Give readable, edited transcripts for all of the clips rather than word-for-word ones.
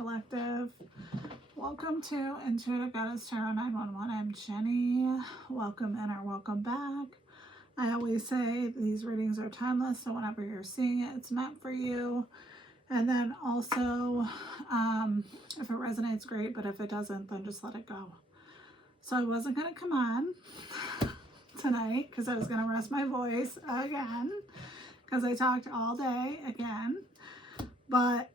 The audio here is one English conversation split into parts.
Collective. Welcome to Intuitive Goddess Tarot 911. I'm Jenny. Welcome in or welcome back. I always say these readings are timeless, so whenever you're seeing it, it's meant for you. And then also, if it resonates, great, but if it doesn't, then just let it go. So I wasn't going to come on tonight because I was going to rest my voice again because I talked all day again. But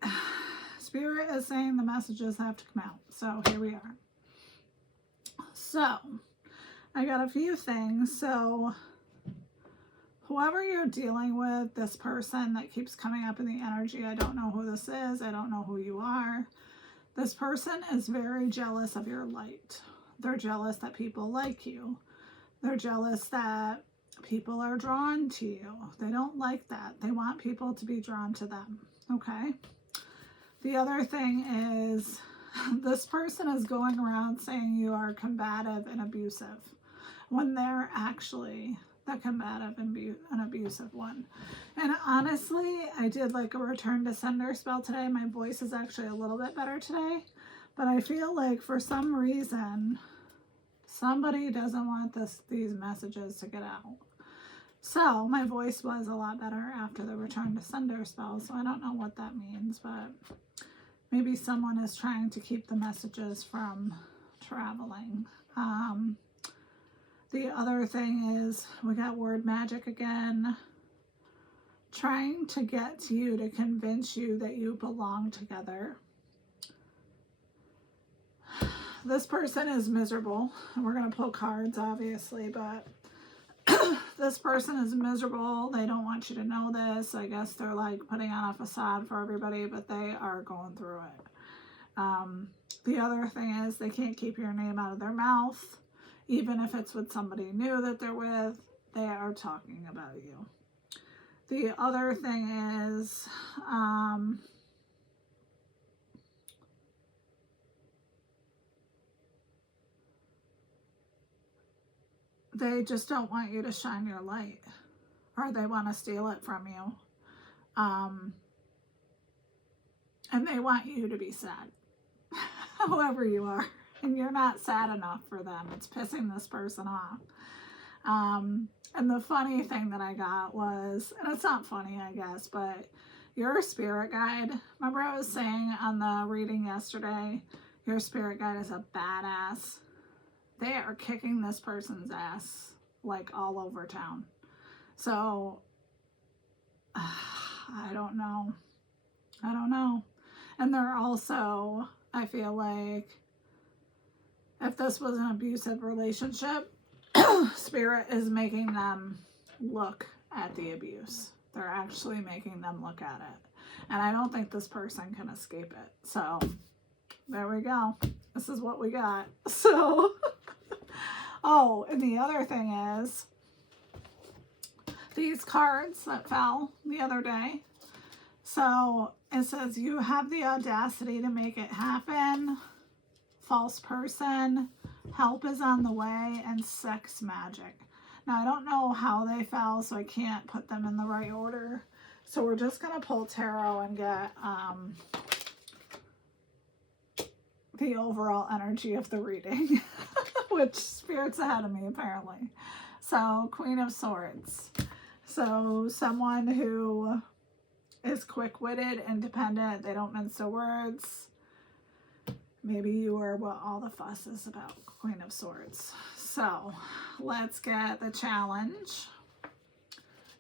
Spirit is saying the messages have to come out. So here we are. So I got a few things. So whoever you're dealing with, this person that keeps coming up in the energy, I don't know who this is. I don't know who you are. This person is very jealous of your light. They're jealous that people like you. They're jealous that people are drawn to you. They don't like that. They want people to be drawn to them. Okay. The other thing is this person is going around saying you are combative and abusive when they're actually the combative and abusive one. And honestly, I did like a return to sender spell today. My voice is actually a little bit better today, but I feel like for some reason, somebody doesn't want these messages to get out. So my voice was a lot better after the return to sender spell. So I don't know what that means, but maybe someone is trying to keep the messages from traveling. The other thing is we got word magic again, trying to get to you to convince you that you belong together. This person is miserable. We're going to pull cards, obviously, but this person is miserable. They don't want you to know this. I guess they're like putting on a facade for everybody, but they are going through it. The other thing is they can't keep your name out of their mouth. Even if it's with somebody new that they're with, they are talking about you. The other thing is, they just don't want you to shine your light, or they want to steal it from you. And they want you to be sad, whoever you are, and you're not sad enough for them. It's pissing this person off. And the funny thing that I got was, and it's not funny, I guess, but your spirit guide, remember I was saying on the reading yesterday, your spirit guide is a badass. They are kicking this person's ass like all over town. So I don't know. And they're also, I feel like if this was an abusive relationship, Spirit is making them look at the abuse. They're actually making them look at it. And I don't think this person can escape it. So there we go. This is what we got. So, oh, and the other thing is these cards that fell the other day. So it says you have the audacity to make it happen. False person, help is on the way, and sex magic. Now, I don't know how they fell, so I can't put them in the right order. So we're just going to pull tarot and get the overall energy of the reading, which Spirit's ahead of me, apparently. So, Queen of Swords. So, someone who is quick-witted, independent, they don't mince their words. Maybe you are what all the fuss is about, Queen of Swords. So let's get the challenge.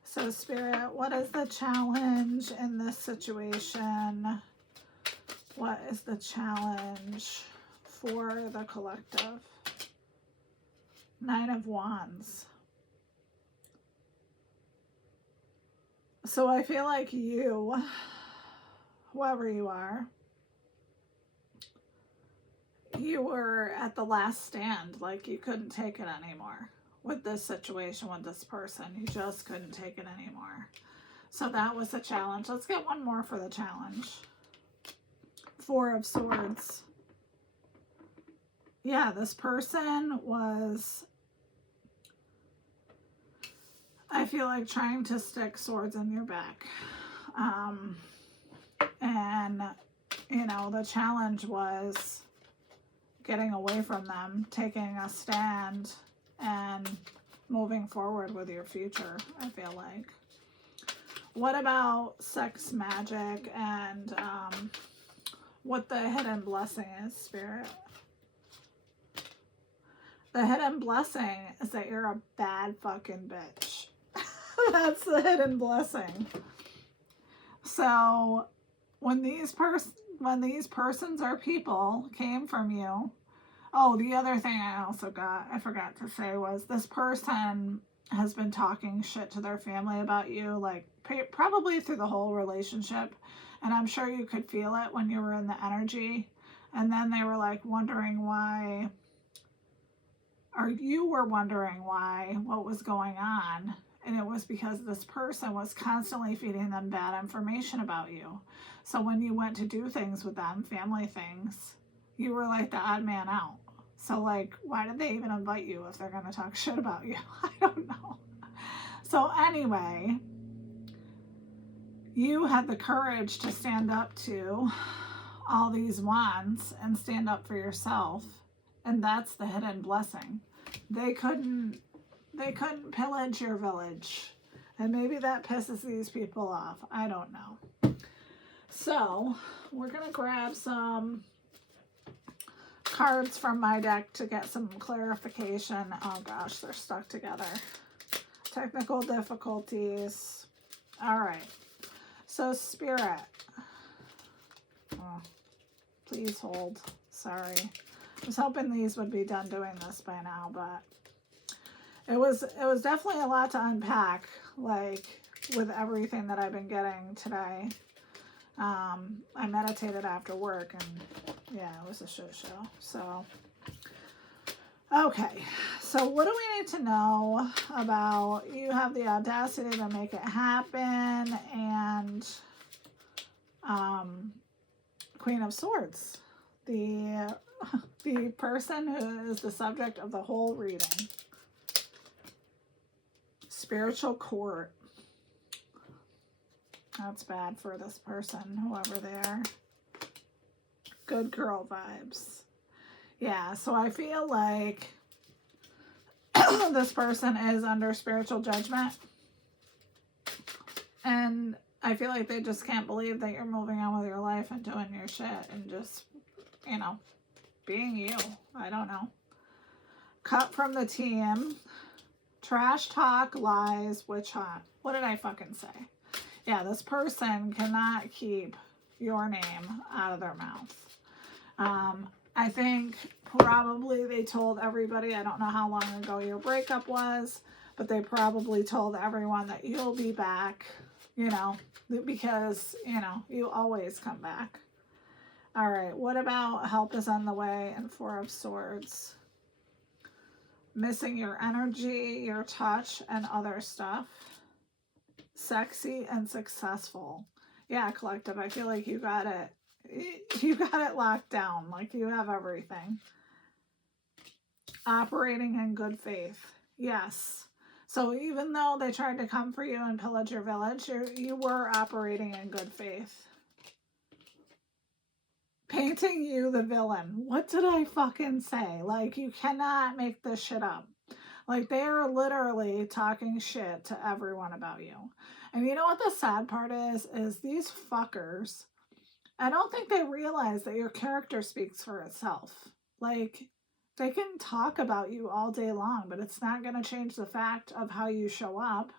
So Spirit, what is the challenge in this situation? What is the challenge for the collective? Nine of Wands. So I feel like you, whoever you are, you were at the last stand. Like you couldn't take it anymore with this situation with this person. You just couldn't take it anymore. So that was the challenge. Let's get one more for the challenge. Four of Swords. Yeah, this person was, I feel like, trying to stick swords in your back. And you know, the challenge was getting away from them, taking a stand, and moving forward with your future, I feel like. What about sex magic and what the hidden blessing is, Spirit? The hidden blessing is that you're a bad fucking bitch. That's the hidden blessing. So when these persons or people came from you, oh, the other thing I forgot to say was this person has been talking shit to their family about you, like probably through the whole relationship. And I'm sure you could feel it when you were in the energy. And then they were like wondering why, or you were wondering why, what was going on. And it was because this person was constantly feeding them bad information about you. So when you went to do things with them, family things, you were like the odd man out. So like, why did they even invite you if they're going to talk shit about you? I don't know. So anyway, you had the courage to stand up to all these wands and stand up for yourself. And that's the hidden blessing. They couldn't pillage your village. And maybe that pisses these people off. I don't know. So we're going to grab some cards from my deck to get some clarification. Oh gosh, they're stuck together. Technical difficulties. All right. So Spirit. Oh, please hold. Sorry. I was hoping these would be done doing this by now, but it was definitely a lot to unpack, like with everything that I've been getting today. I meditated after work and yeah, it was a shit show. So, okay. So what do we need to know about you have the audacity to make it happen and Queen of Swords, the person who is the subject of the whole reading. Spiritual court. That's bad for this person, whoever they are. Good girl vibes. Yeah, so I feel like this person is under spiritual judgment. And I feel like they just can't believe that you're moving on with your life and doing your shit and just, you know, being you. I don't know. Cut from the team. Trash talk, lies, witch hunt. What did I fucking say? Yeah, this person cannot keep your name out of their mouth. I think probably they told everybody, I don't know how long ago your breakup was, but they probably told everyone that you'll be back, you know, because, you know, you always come back. All right, what about help is on the way and Four of Swords? Missing your energy, your touch, and other stuff. Sexy and successful. Yeah, collective, I feel like you got it. You got it locked down. Like you have everything. Operating in good faith. Yes. So even though they tried to come for you and pillage your village, you were operating in good faith. Painting you the villain. What did I fucking say? Like, you cannot make this shit up. Like, they are literally talking shit to everyone about you. And you know what the sad part is? Is these fuckers, I don't think they realize that your character speaks for itself. Like, they can talk about you all day long, but it's not going to change the fact of how you show up.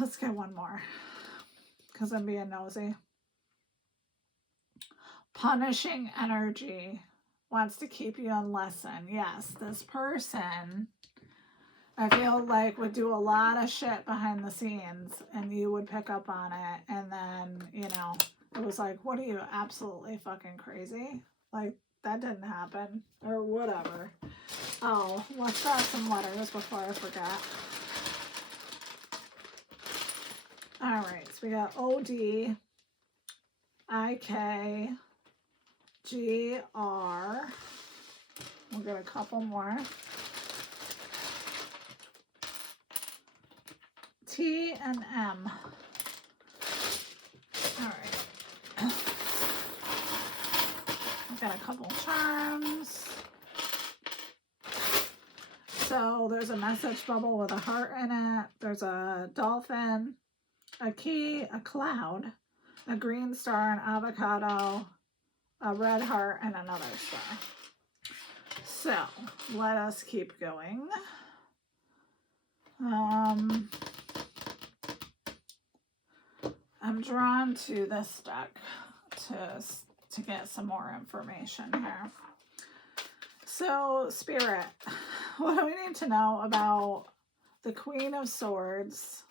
Let's get one more, because I'm being nosy. Punishing energy. Wants to keep you on lesson. Yes, this person, I feel like, would do a lot of shit behind the scenes and you would pick up on it. And then, you know, it was like, what are you, absolutely fucking crazy? Like, that didn't happen. Or whatever. Oh, let's grab some letters before I forget. Alright, so we got O-D, I-K, G-R. We'll get a couple more. T and M. All right. couple charms. So there's a message bubble with a heart in it. There's a dolphin, a key, a cloud, a green star, an avocado, a red heart, and another star. So let us keep going. I'm drawn to this deck to get some more information here. So, Spirit, what do we need to know about the Queen of Swords,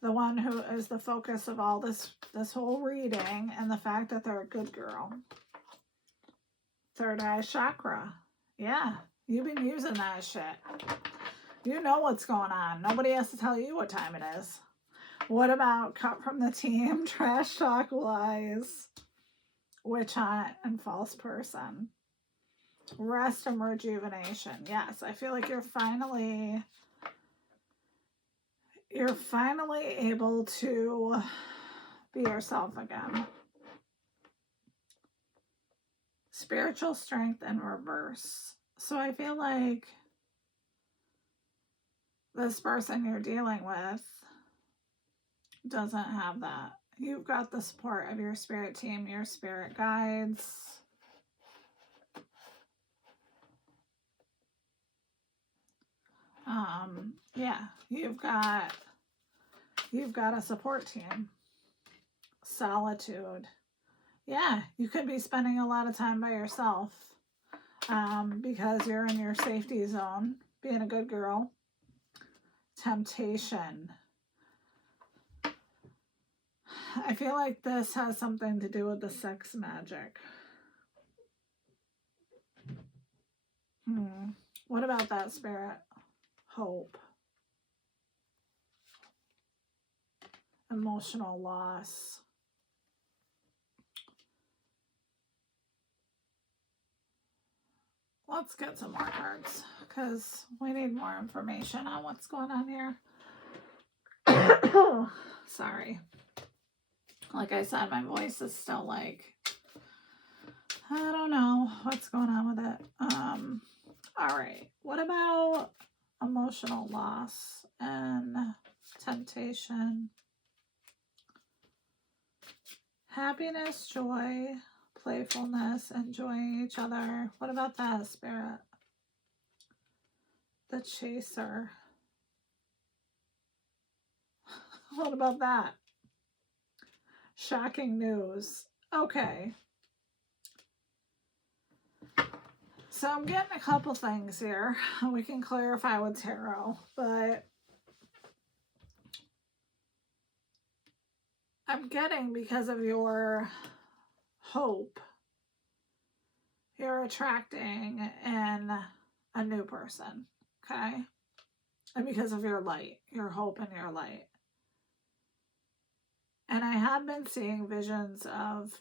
the one who is the focus of all this whole reading, and the fact that they're a good girl? Third eye chakra. Yeah, you've been using that shit. You know what's going on. Nobody has to tell you what time it is. What about cut from the team, trash talk, lies, witch hunt, and false person? Rest and rejuvenation. Yes, I feel like you're finally able to be yourself again. Spiritual strength and reverse. So I feel like this person you're dealing with doesn't have that. You've got the support of your spirit team, your spirit guides. Yeah, you've got a support team. Solitude. Yeah, you could be spending a lot of time by yourself because you're in your safety zone, being a good girl. Temptation. I feel like this has something to do with the sex magic. What about that, Spirit? Hope. Emotional loss. Let's get some more cards because we need more information on what's going on here. Sorry. Like I said, my voice is still like, I don't know what's going on with it. All right. What about emotional loss and temptation? Happiness, joy, playfulness, enjoying each other. What about that, Spirit? The chaser. What about that? Shocking news. Okay. So I'm getting a couple things here. We can clarify with tarot, but I'm getting, because of your hope, you're attracting in a new person, okay? And because of your light, your hope and your light. And I have been seeing visions of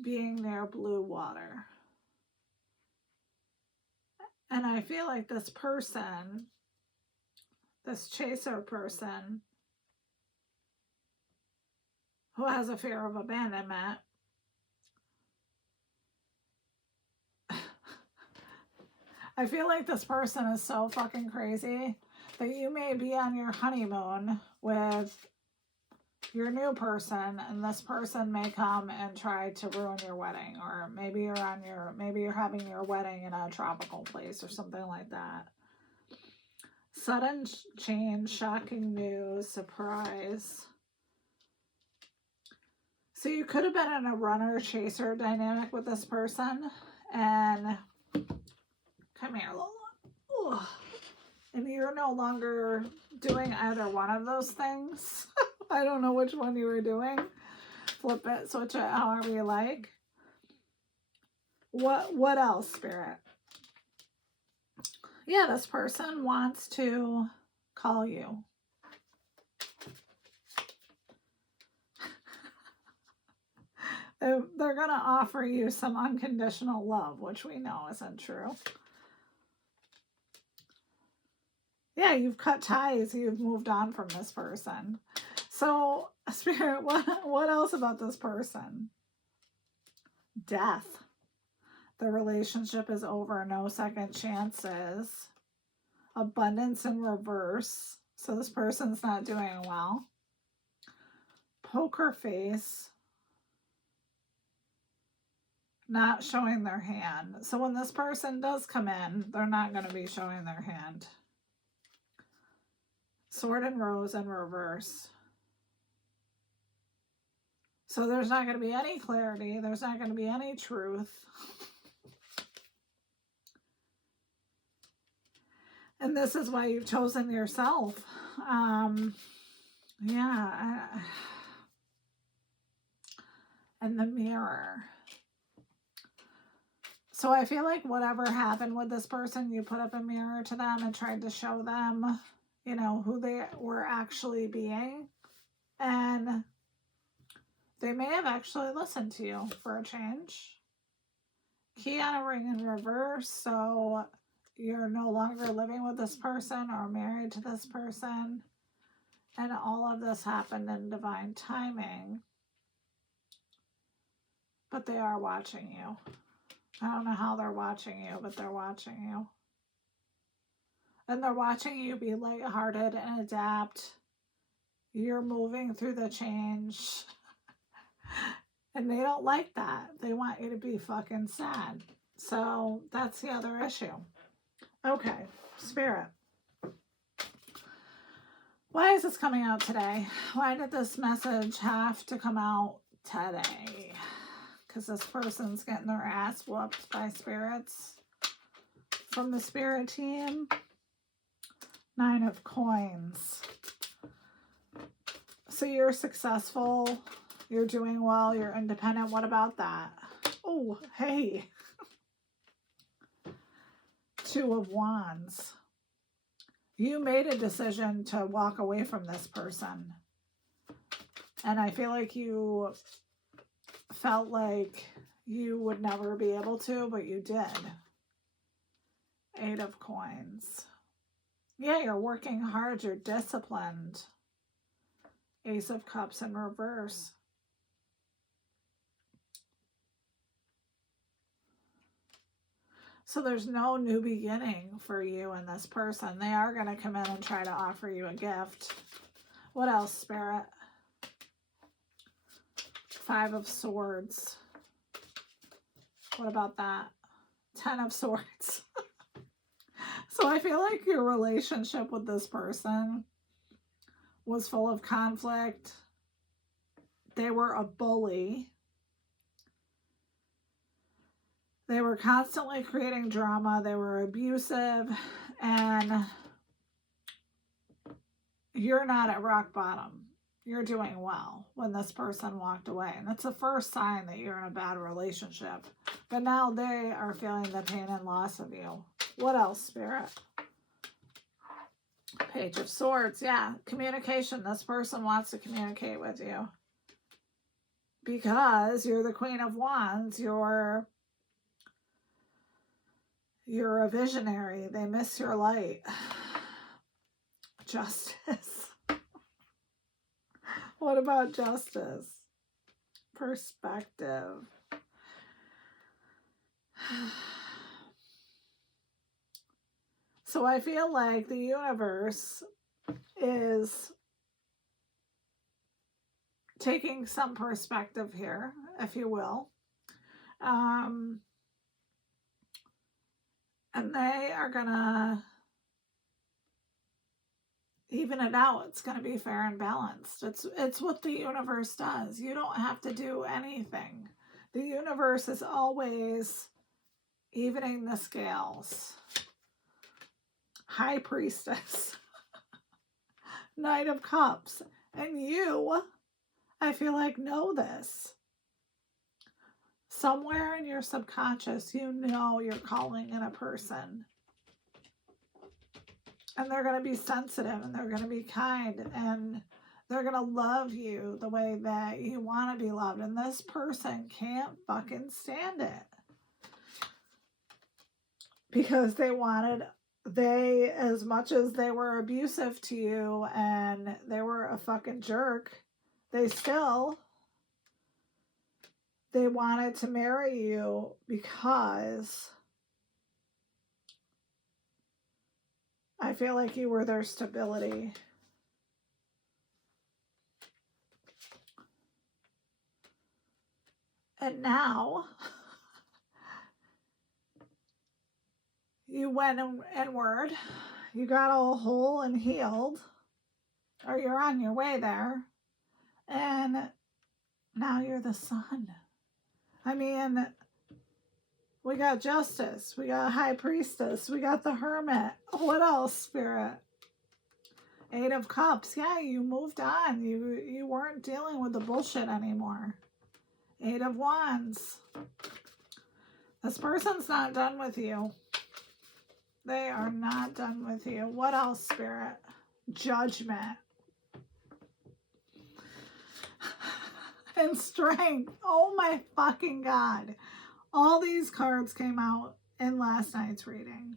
being near blue water. And I feel like this person, this chaser person, who has a fear of abandonment, I feel like this person is so fucking crazy that you may be on your honeymoon with your new person, and this person may come and try to ruin your wedding, or maybe you're having your wedding in a tropical place or something like that. Sudden change, shocking news, surprise. So you could have been in a runner-chaser dynamic with this person, and come here, Lola. Ugh. And you're no longer doing either one of those things. I don't know which one you were doing. Flip it, switch it, however you like. What else, Spirit? Yeah, this person wants to call you. They're going to offer you some unconditional love, which we know isn't true. Yeah, you've cut ties. You've moved on from this person. So, Spirit, what else about this person? Death. The relationship is over. No second chances. Abundance in reverse. So this person's not doing well. Poker face. Not showing their hand. So when this person does come in, they're not going to be showing their hand. Sword and Rose in reverse. So there's not going to be any clarity. There's not going to be any truth. And this is why you've chosen yourself. Yeah. And the Mirror. So I feel like whatever happened with this person, you put up a mirror to them and tried to show them, you know, who they were actually being. And they may have actually listened to you for a change. Key on a ring in reverse. So you're no longer living with this person or married to this person. And all of this happened in divine timing. But they are watching you. I don't know how they're watching you, but they're watching you. And they're watching you be lighthearted and adapt. You're moving through the change. And they don't like that. They want you to be fucking sad. So that's the other issue. Okay, Spirit. Why is this coming out today? Why did this message have to come out today? Because this person's getting their ass whooped by spirits from the spirit team. 9 of Coins. So you're successful. You're doing well. You're independent. What about that? Oh, hey. 2 of Wands. You made a decision to walk away from this person. And I feel like you felt like you would never be able to, but you did. 8 of Coins. Yeah, you're working hard. You're disciplined. Ace of Cups in reverse. So there's no new beginning for you and this person. They are going to come in and try to offer you a gift. What else, Spirit? 5 of Swords. What about that? 10 of Swords. So I feel like your relationship with this person was full of conflict. They were a bully. They were constantly creating drama. They were abusive. And you're not at rock bottom. You're doing well when this person walked away. And that's the first sign that you're in a bad relationship. But now they are feeling the pain and loss of you. What else, Spirit? Page of Swords. Yeah, communication. This person wants to communicate with you. Because you're the Queen of Wands. You're a visionary. They miss your light. Justice. What about justice? Perspective. So I feel like the universe is taking some perspective here, if you will. And they are going to even it out. It's going to be fair and balanced. It's what the universe does. You don't have to do anything. The universe is always evening the scales. High Priestess. Knight of Cups. And you, I feel like, know this. Somewhere in your subconscious, you know you're calling in a person. And they're going to be sensitive and they're going to be kind and they're going to love you the way that you want to be loved. And this person can't fucking stand it. Because as much as they were abusive to you and they were a fucking jerk, they still they wanted to marry you because I feel like you were their stability. And now you went inward, you got all whole and healed, or you're on your way there, and now you're the sun. I mean, we got Justice, we got High Priestess, we got the Hermit. What else, Spirit? Eight of Cups. Yeah, you moved on. You weren't dealing with the bullshit anymore. Eight of Wands. This person's not done with you. They are not done with you. What else, Spirit? Judgment. And Strength. Oh my fucking God. All these cards came out in last night's reading.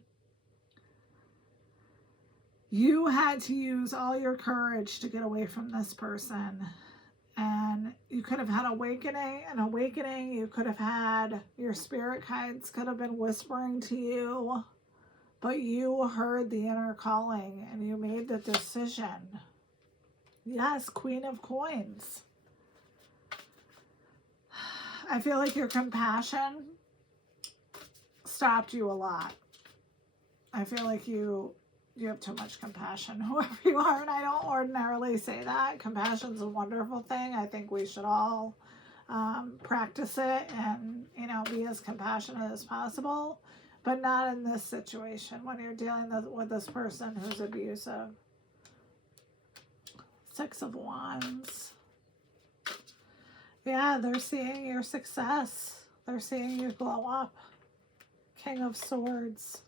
You had to use all your courage to get away from this person. And you could have had an awakening. You could have had, your spirit guides could have been whispering to you. But you heard the inner calling and you made the decision. Yes, Queen of Coins. I feel like your compassion stopped you a lot. I feel like you have too much compassion, whoever you are, and I don't ordinarily say that. Compassion's a wonderful thing. I think we should all practice it and, be as compassionate as possible, but not in this situation when you're dealing with this person who's abusive. Six of Wands. Yeah, they're seeing your success. They're seeing you glow up. King of Swords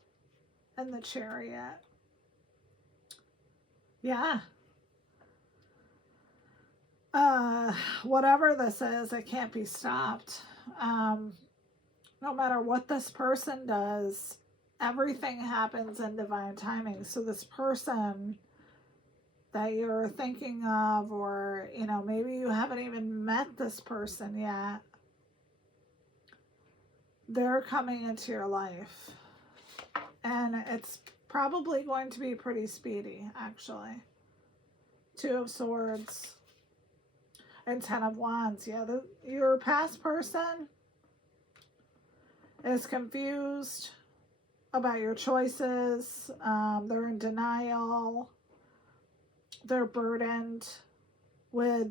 and the Chariot. Yeah. Whatever this is, it can't be stopped. No matter what this person does, everything happens in divine timing. So this person that you're thinking of, or, maybe you haven't even met this person yet, they're coming into your life. And it's probably going to be pretty speedy, actually. Two of Swords and Ten of Wands. Yeah, your past person is confused about your choices. They're in denial. They're burdened with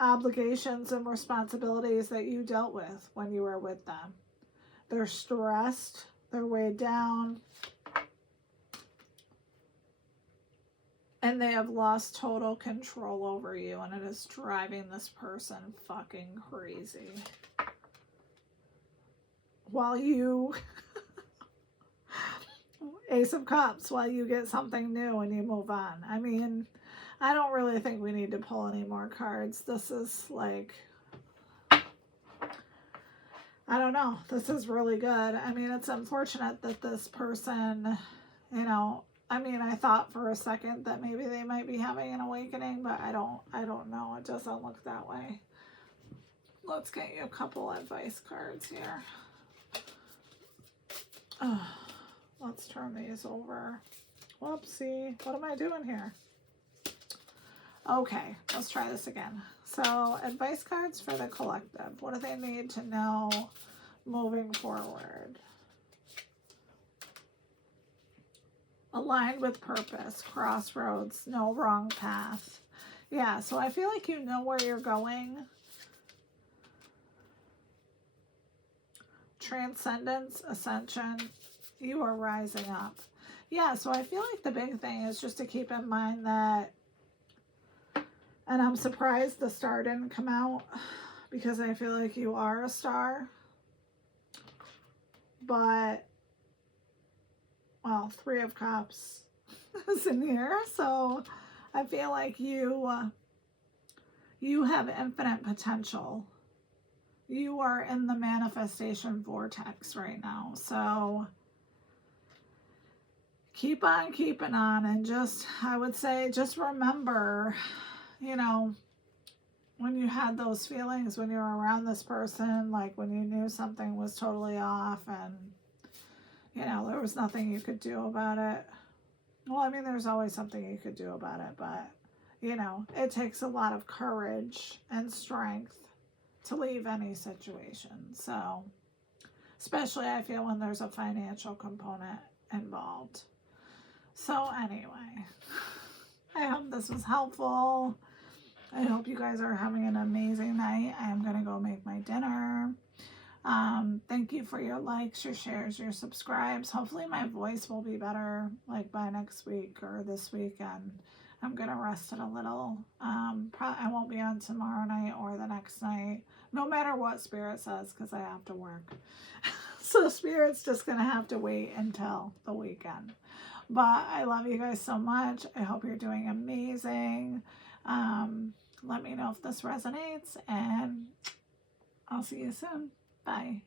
obligations and responsibilities that you dealt with when you were with them. They're stressed. They're weighed down. And they have lost total control over you, and it is driving this person fucking crazy. While you, Ace of Cups, while you get something new and you move on. I mean, I don't really think we need to pull any more cards. This is like, I don't know. This is really good. I mean, it's unfortunate that this person, I thought for a second that maybe they might be having an awakening, but I don't know. It doesn't look that way. Let's get you a couple advice cards here. Let's turn these over. Whoopsie. What am I doing here? Okay, let's try this again. So, advice cards for the collective. What do they need to know moving forward? Aligned with purpose, crossroads, no wrong path. Yeah, so I feel like you know where you're going. Transcendence, ascension, you are rising up. Yeah, so I feel like the big thing is just to keep in mind that, and I'm surprised the star didn't come out because I feel like you are a star. But, well, Three of Cups is in here. So I feel like you have infinite potential. You are in the manifestation vortex right now. So keep on keeping on, and I would say, just remember, when you had those feelings when you were around this person, like when you knew something was totally off and, you know, there was nothing you could do about it. Well, I mean, there's always something you could do about it, but, you know, it takes a lot of courage and strength to leave any situation. So, especially I feel when there's a financial component involved. So anyway, I hope this was helpful. I hope you guys are having an amazing night. I'm going to go make my dinner. Thank you for your likes, your shares, your subscribes. Hopefully my voice will be better like by next week or this weekend. I'm going to rest it a little. I won't be on tomorrow night or the next night, no matter what Spirit says, because I have to work. So Spirit's just going to have to wait until the weekend. But I love you guys so much. I hope you're doing amazing. Let me know if this resonates, and I'll see you soon. Bye.